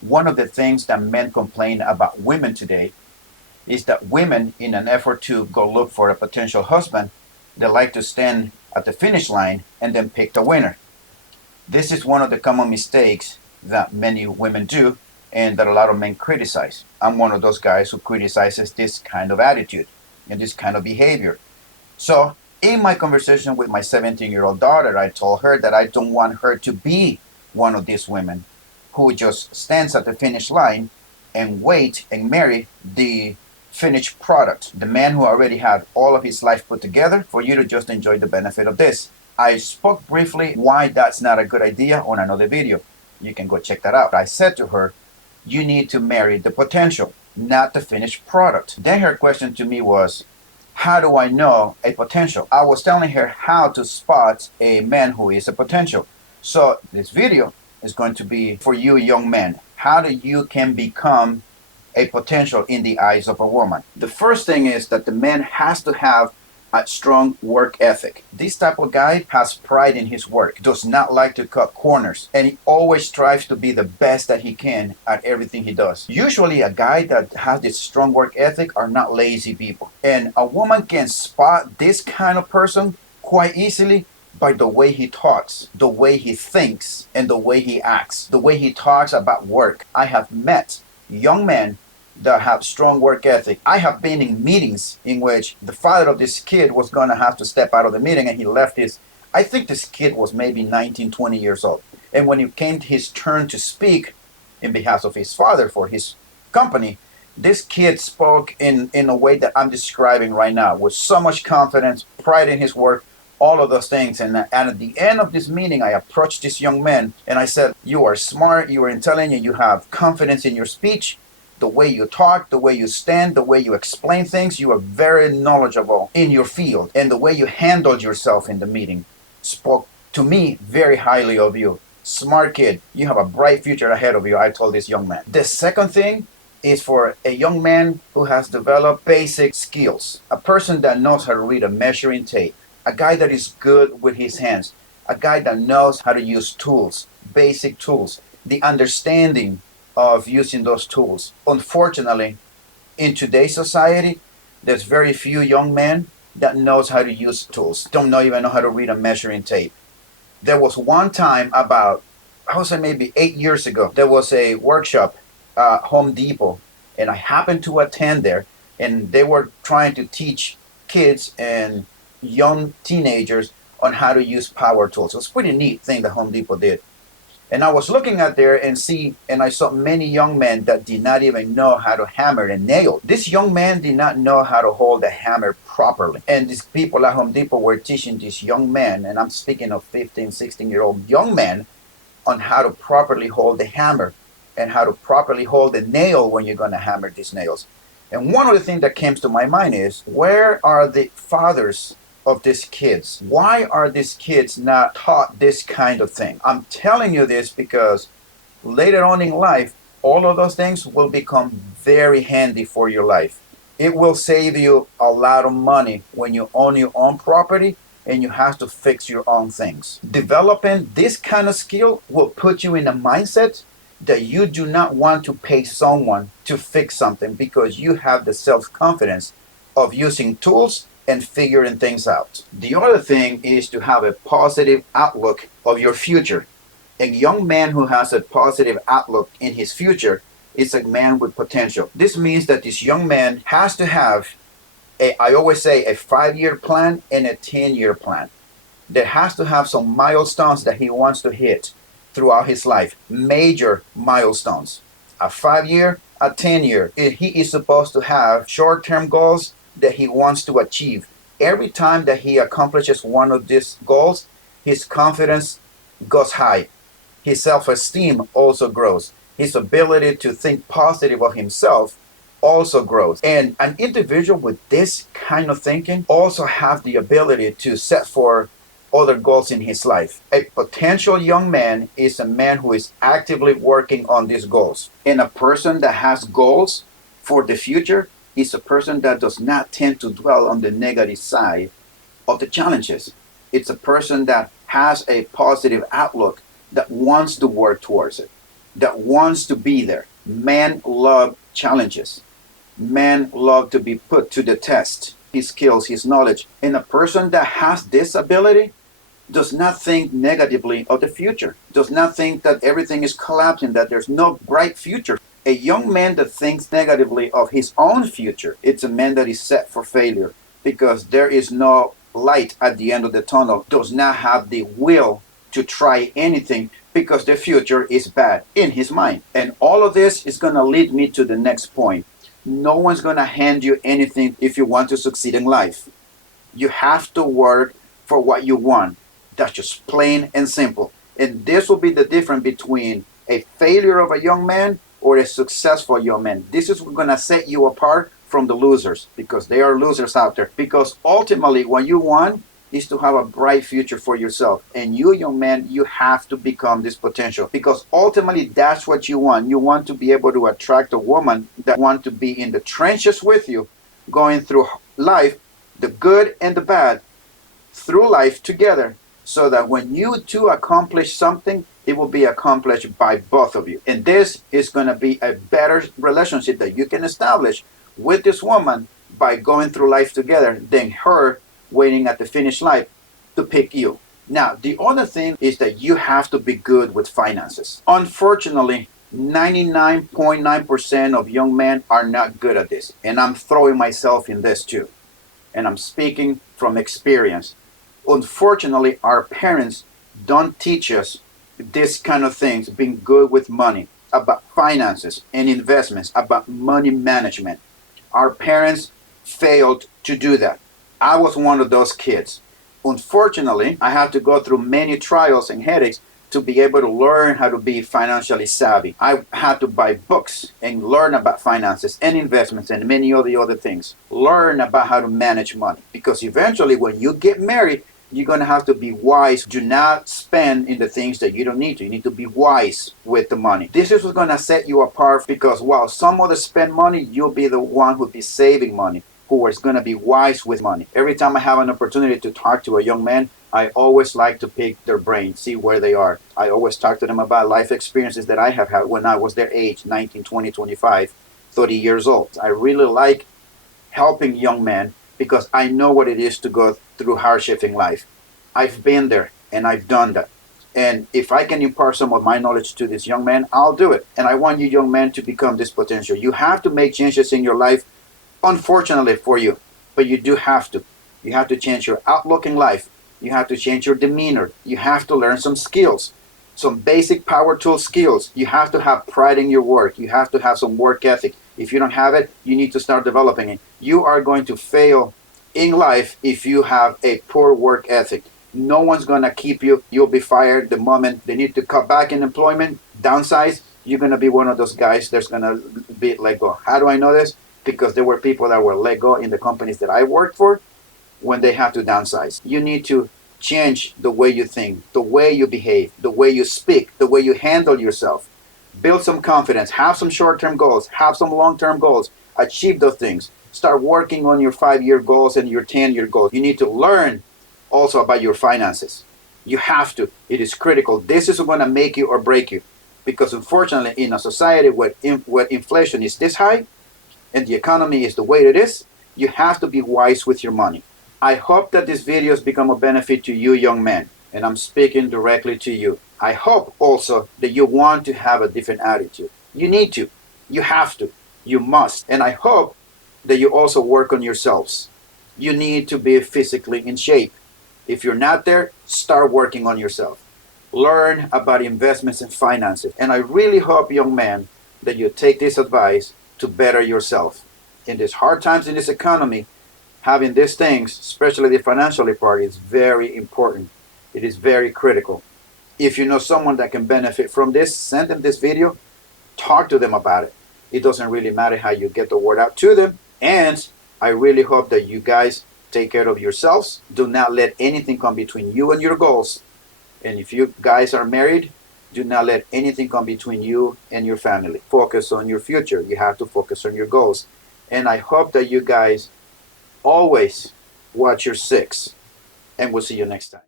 One of the things that men complain about women today is that women, in an effort to go look for a potential husband, they like to stand at the finish line and then pick the winner. This is one of the common mistakes that many women do and that a lot of men criticize. I'm one of those guys who criticizes this kind of attitude and this kind of behavior. So, in my conversation with my 17-year-old daughter, I told her that I don't want her to be one of these women who just stands at the finish line and wait and marry the finished product, the man who already had all of his life put together for you to just enjoy the benefit of this. I spoke briefly why that's not a good idea on another video. You can go check that out. I said to her, you need to marry the potential, not the finished product. Then her question to me was, how do I know a potential? I was telling her how to spot a man who is a potential. So this video is going to be for you young men. How do you can become a potential in the eyes of a woman? The first thing is that the man has to have a strong work ethic. This type of guy has pride in his work, does not like to cut corners, and he always strives to be the best that he can at everything he does. Usually a guy that has this strong work ethic are not lazy people. And a woman can spot this kind of person quite easily by the way he talks, the way he thinks, and the way he acts, the way he talks about work. I have met young men that have strong work ethic. I have been in meetings in which the father of this kid was going to have to step out of the meeting and he left his, I think this kid was maybe 19, 20 years old. And when it came to his turn to speak in behalf of his father for his company, this kid spoke in a way that I'm describing right now with so much confidence, pride in his work, all of those things. And at the end of this meeting, I approached this young man and I said, you are smart, you are intelligent, you have confidence in your speech, the way you talk, the way you stand, the way you explain things, you are very knowledgeable in your field. And the way you handled yourself in the meeting spoke to me very highly of you. Smart kid, you have a bright future ahead of you, I told this young man. The second thing is for a young man who has developed basic skills, a person that knows how to read a measuring tape, a guy that is good with his hands, a guy that knows how to use tools, basic tools, the understanding of using those tools. Unfortunately, in today's society, there's very few young men that knows how to use tools, don't even know how to read a measuring tape. There was one time about, I would say maybe 8 years ago, there was a workshop at Home Depot, and I happened to attend there, and they were trying to teach kids and young teenagers on how to use power tools. It was a pretty neat thing that Home Depot did. And I was looking at there and I saw many young men that did not even know how to hammer a nail. This young man did not know how to hold a hammer properly. And these people at Home Depot were teaching these young men, and I'm speaking of 15, 16-year-old young men, on how to properly hold the hammer and how to properly hold the nail when you're going to hammer these nails. And one of the things that comes to my mind is, where are the fathers of these kids? Why are these kids not taught this kind of thing? I'm telling you this because later on in life, all of those things will become very handy for your life. It will save you a lot of money when you own your own property and you have to fix your own things. Developing this kind of skill will put you in a mindset that you do not want to pay someone to fix something because you have the self-confidence of using tools and figuring things out. The other thing is to have a positive outlook of your future. A young man who has a positive outlook in his future is a man with potential. This means that this young man has to have I always say a 5-year plan and a 10-year plan. There has to have some milestones that he wants to hit throughout his life, major milestones. A 5-year, a 10-year. He is supposed to have short-term goals that he wants to achieve. Every time that he accomplishes one of these goals, his confidence goes high. His self-esteem also grows. His ability to think positive of himself also grows. And an individual with this kind of thinking also have the ability to set for other goals in his life. A potential young man is a man who is actively working on these goals. And a person that has goals for the future is a person that does not tend to dwell on the negative side of the challenges. It's a person that has a positive outlook that wants to work towards it. that wants to be there. Men love challenges. Men love to be put to the test, his skills, his knowledge. And a person that has this ability does not think negatively of the future, does not think that everything is collapsing, that there's no bright future. A young man that thinks negatively of his own future, it's a man that is set for failure because there is no light at the end of the tunnel, does not have the will to try anything because the future is bad in his mind. And all of this is going to lead me to the next point. No one's going to hand you anything if you want to succeed in life. You have to work for what you want. That's just plain and simple. And this will be the difference between a failure of a young man or a successful young man. This is going to set you apart from the losers, because there are losers out there. Because ultimately what you want is to have a bright future for yourself. And you, young man, you have to become this potential, because ultimately that's what you want. You want to be able to attract a woman that wants to be in the trenches with you, going through life, the good and the bad, through life together, so that when you two accomplish something, it will be accomplished by both of you. And this is going to be a better relationship that you can establish with this woman by going through life together than her waiting at the finish line to pick you. Now, the other thing is that you have to be good with finances. Unfortunately, 99.9% of young men are not good at this. And I'm throwing myself in this too. And I'm speaking from experience. Unfortunately, our parents don't teach us this kind of things, being good with money, about finances and investments, about money management. Our parents failed to do that. I was one of those kids. Unfortunately, I had to go through many trials and headaches to be able to learn how to be financially savvy. I had to buy books and learn about finances and investments and many of the other things. Learn about how to manage money. Because eventually when you get married, you're going to have to be wise. Do not spend in the things that you don't need to. You need to be wise with the money. This is what's going to set you apart, because while some others spend money, you'll be the one who'll be saving money, who is going to be wise with money. Every time I have an opportunity to talk to a young man, I always like to pick their brain, see where they are. I always talk to them about life experiences that I have had when I was their age, 19, 20, 25, 30 years old. I really like helping young men because I know what it is to go through hardship in life. I've been there and I've done that. And if I can impart some of my knowledge to this young man, I'll do it. And I want you young men to become this potential. You have to make changes in your life, unfortunately for you, but you do have to. You have to change your outlook in life. You have to change your demeanor. You have to learn some skills, some basic power tool skills. You have to have pride in your work. You have to have some work ethic. If you don't have it, you need to start developing it. You are going to fail in life if you have a poor work ethic. No one's going to keep you. You'll be fired the moment they need to cut back in employment, downsize. You're going to be one of those guys that's going to be let go. How do I know this? Because there were people that were let go in the companies that I worked for when they have to downsize. You need to change the way you think, the way you behave, the way you speak, the way you handle yourself. Build some confidence, have some short-term goals, have some long-term goals, achieve those things. Start working on your 5-year goals and your 10-year goals. You need to learn also about your finances. You have to. It is critical. This is going to make you or break you. Because unfortunately, in a society where inflation is this high and the economy is the way it is, you have to be wise with your money. I hope that this video has become a benefit to you young men, and I'm speaking directly to you. I hope also that you want to have a different attitude. You need to. You have to. You must. And I hope that you also work on yourselves. You need to be physically in shape. If you're not there, start working on yourself. Learn about investments and finances. And I really hope, young man, that you take this advice to better yourself. In these hard times in this economy, having these things, especially the financial part, is very important. It is very critical. If you know someone that can benefit from this, send them this video, talk to them about it. It doesn't really matter how you get the word out to them. And I really hope that you guys take care of yourselves. Do not let anything come between you and your goals. And if you guys are married, do not let anything come between you and your family. Focus on your future. You have to focus on your goals. And I hope that you guys always watch your six. And we'll see you next time.